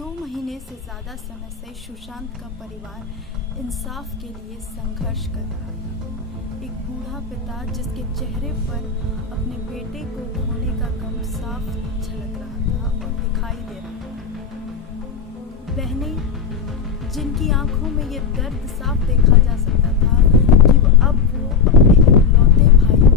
2 महीने से ज़्यादा समय से सुशांत का परिवार इंसाफ के लिए संघर्ष कर रहा था। एक बूढ़ा पिता जिसके चेहरे पर अपने बेटे को खोने का गम साफ झलक रहा था और दिखाई दे रहा था। बहनें जिनकी आंखों में ये दर्द साफ देखा जा सकता था कि अब वो अपने इकलौते भाई को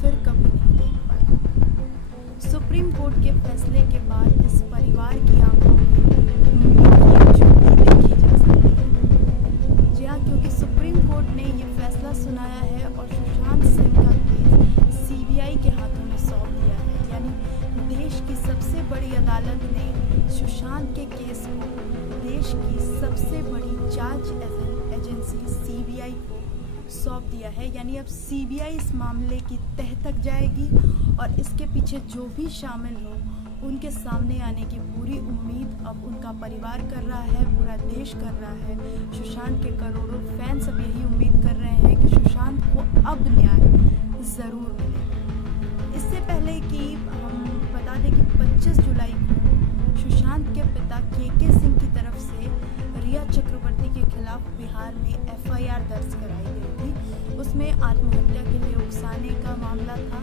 फिर कभी नहीं देख पाए। सुप्रीम कोर्ट के फैसले के बाद इस परिवार की आंखों में उम्मीद की ज्योति देखी जा सकती है। जी हाँ, क्योंकि सुप्रीम कोर्ट ने ये फैसला सुनाया है और सुशांत सिंह का केस सीबीआई के हाथों में सौंप दिया है। यानी देश की सबसे बड़ी अदालत ने सुशांत के केस को देश की सबसे बड़ी जांच एजेंसी सीबीआई को सौंप दिया है। यानी अब सीबीआई इस मामले की तह तक जाएगी और इसके पीछे जो भी शामिल हो उनके सामने आने की पूरी उम्मीद अब उनका परिवार कर रहा है, पूरा देश कर रहा है। सुशांत के करोड़ों फैंस अब यही उम्मीद कर रहे हैं कि सुशांत को अब न्याय ज़रूर मिले। इससे पहले कि हम बता दें कि 25 जुलाई को सुशांत के पिता के सिंह की तरफ से रिया चक्रवर्ती के खिलाफ बिहार में एफआईआर दर्ज कराई गई थी। उसमें आत्महत्या के लिए उकसाने का मामला था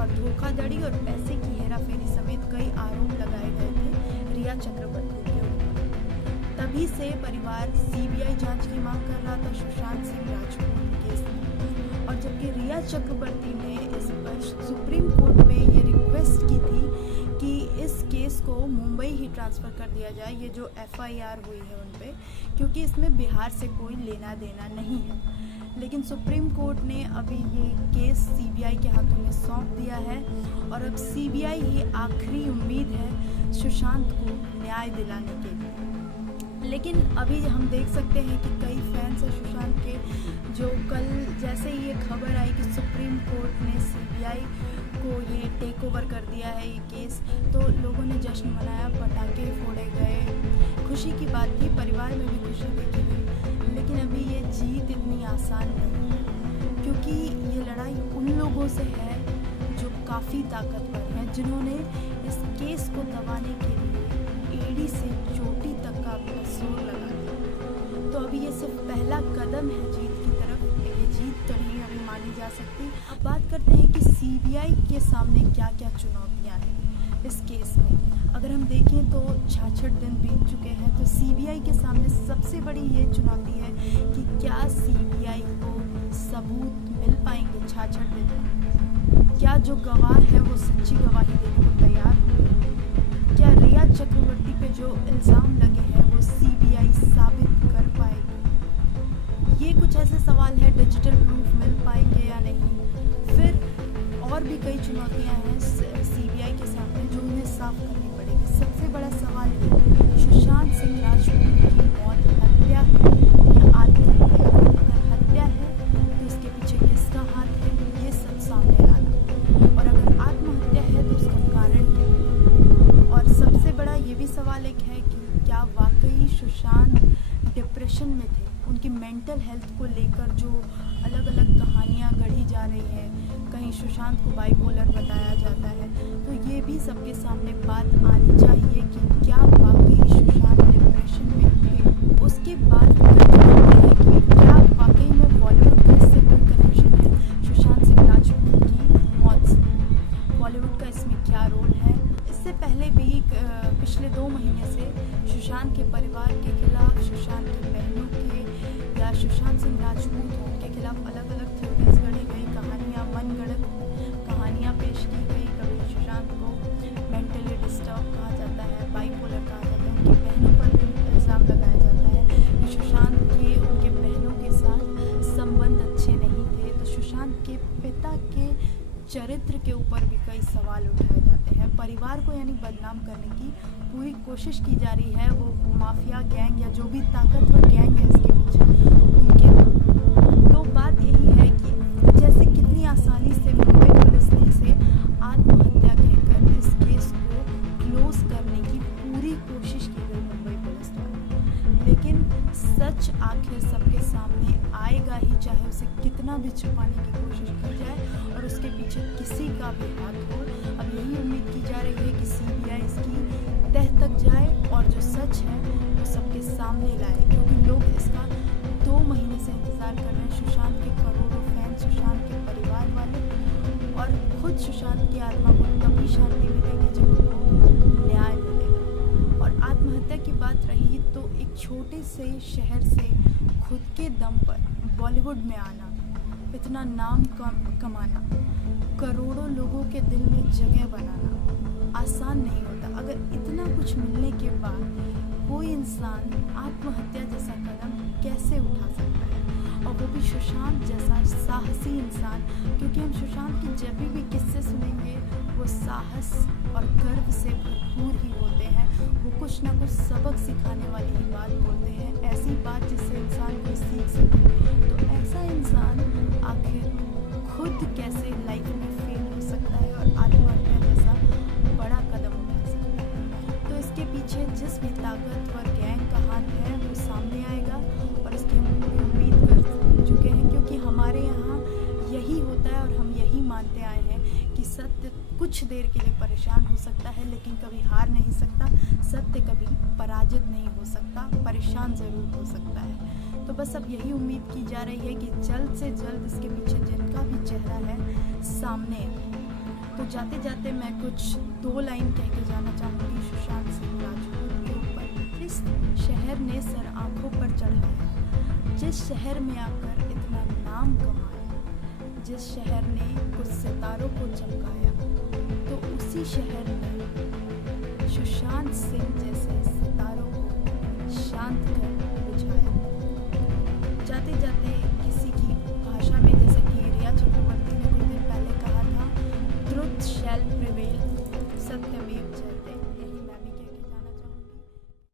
और धोखाधड़ी और पैसे की हेराफेरी समेत कई आरोप लगाए गए थे रिया चक्रवर्ती के ऊपर। तभी से परिवार सीबीआई जांच की मांग कर रहा था सुशांत सिंह राजपूत केस में। और जबकि रिया चक्रवर्ती ने इस पर सुप्रीम कोर्ट में ये रिक्वेस्ट की थी कि इस केस को मुंबई ही ट्रांसफ़र कर दिया जाए, ये जो एफआईआर हुई है उन पे, क्योंकि इसमें बिहार से कोई लेना देना नहीं है। लेकिन सुप्रीम कोर्ट ने अभी ये केस सीबीआई के हाथों में सौंप दिया है और अब सीबीआई ही आखिरी उम्मीद है सुशांत को न्याय दिलाने के लिए। लेकिन अभी हम देख सकते हैं कि कई फैंस हैं सुशांत के, जो कल जैसे ही ये खबर आई कि सुप्रीम कोर्ट ने सीबीआई को ये टेक ओवर कर दिया है ये केस, तो लोगों ने जश्न मनाया, पटाखे फोड़े गए, खुशी की बात थी, परिवार में भी खुशी देखी गई। लेकिन अभी ये जीत इतनी आसान नहीं है, क्योंकि ये लड़ाई उन लोगों से है जो काफ़ी ताकतवर हैं, जिन्होंने इस केस को दबाने के लिए एड़ी से चोटी तक का अपना जोर लगा दिया। तो अभी ये सिर्फ पहला कदम है जीत की तरफ, ये जीत तो नहीं अभी मानी जा सकती। अब बात करते हैं कि सीबीआई के सामने क्या क्या चुनौतियां हैं इस केस में। अगर हम देखें तो 66 दिन बीत चुके हैं, तो सीबीआई के सामने सबसे बड़ी ये चुनौती है कि क्या सीबीआई को सबूत मिल पाएंगे 66 दिन में। क्या जो गवाह है वो सच्ची गवाही देने को तैयार होंगे? क्या रिया चक्रवर्ती पे जो इल्ज़ाम लगे हैं वो सीबीआई साबित कर पाएगी? ये कुछ ऐसे सवाल हैं। डिजिटल प्रूफ मिल पाएंगे या नहीं? फिर और भी कई चुनौतियां हैं सीबीआई के सामने जो उन्हें साफ करनी पड़ेगी। सबसे बड़ा सवाल है सुशांत सिंह राजपूत की मौत हत्या है या आत्महत्या? अगर हत्या है तो इसके पीछे किसका हाथ है, ये सब सामने लाना। और अगर आत्महत्या है तो उसका कारण क्या है? और सबसे बड़ा ये भी सवाल एक है कि क्या वाकई सुशांत डिप्रेशन में थे? उनकी मेंटल हेल्थ को लेकर जो अलग अलग कहानियाँ गढ़ी जा रही हैं, कहीं सुशांत को बाइपोलर बताया जाता है, तो ये भी सबके सामने बात आनी चाहिए कि क्या वाकई सुशांत डिप्रेशन में थे। उसके बाद है कि क्या वाकई में बॉलीवुड का इससे कोई कनेक्शन है सुशांत सिंह राजपूत की मौत से? बॉलीवुड का इसमें क्या रोल है? इससे पहले भी पिछले 2 महीने से सुशांत के परिवार के खिलाफ, सुशांत की बहनों के या सुशांत सिंह राजपूत के खिलाफ अलग अलग थ्योरीज गढ़ी गई, कहानियाँ, मनगढ़ंत कहानियाँ पेश की गई। कभी सुशांत को मेंटली डिस्टर्ब कहा जाता है, बाइपोलर कहा जाता है। उनकी बहनों पर भी इल्ज़ाम लगाया जाता है कि सुशांत के उनके बहनों के साथ संबंध अच्छे नहीं थे। तो सुशांत के पिता के चरित्र के ऊपर भी कई सवाल उठाए जाते हैं। परिवार को यानी बदनाम करने की पूरी कोशिश की जा रही है, वो माफिया गैंग या जो भी ताकतवर गैंग है इसके पीछे, उनके। तो बात यही है कि जैसे कितनी आसानी से मुंबई पुलिस ने इसे आत्महत्या कहकर इस केस को क्लोज करने की पूरी कोशिश की गई मुंबई पुलिस द्वारा, लेकिन सच आखिर सबके सामने आएगा ही, चाहे उसे कितना भी छुपाने की कोशिश की जाए और उसके पीछे किसी का भी हाथ हो। अब यही उम्मीद की जा रही है कि सीबीआई इसकी तह तक जाए और जो सामने लाए, क्योंकि लोग इसका 2 महीने से इंतज़ार कर रहे हैं। सुशांत के करोड़ों फैन, सुशांत के परिवार वाले और खुद सुशांत की आत्मा को तभी शांति मिलेगी जब उनको न्याय मिलेगा। और आत्महत्या की बात रही तो एक छोटे से शहर से खुद के दम पर बॉलीवुड में आना, इतना नाम कमाना, करोड़ों लोगों के दिल में जगह बनाना आसान नहीं होता। अगर इतना कुछ मिलने के बाद कोई इंसान आत्महत्या जैसा कदम कैसे उठा सकता है, और वो भी सुशांत जैसा साहसी इंसान, क्योंकि हम सुशांत की जब भी किस्से सुनेंगे वो साहस और गर्व से भरपूर ही होते हैं। वो कुछ ना कुछ सबक सिखाने वाली ही बात बोलते हैं, ऐसी बात जिससे इंसान कोई सीख सके। तो ऐसा इंसान आखिर खुद कैसे लाइफ में फेल हो सकता है और आत्महत्या जैसा बड़ा कदम उठा सकता है। तो इसके पीछे जिस भी ताकतवर गैंग का हाथ है वो सामने आएगा, और इसकी हम पूरी उम्मीद कर चुके हैं, क्योंकि हमारे यहाँ यही होता है और हम यही मानते आए हैं कि सत्य कुछ देर के लिए परेशान हो सकता है लेकिन कभी हार नहीं सकता। सत्य कभी पराजित नहीं हो सकता, परेशान ज़रूर हो सकता है। तो बस अब यही उम्मीद की जा रही है कि जल्द से जल्द इसके पीछे जिनका भी चेहरा है सामने आए। तो जाते जाते मैं कुछ 2 लाइन कह के जाना चाहूँगी सुशांत सिंह राजपूत के ऊपर। जिस शहर ने सर आँखों पर चढ़ाया, जिस शहर में आकर इतना नाम कमाया, जिस शहर ने कुछ सितारों को चमकाया, तो उसी शहर में सुशांत सिंह जैसे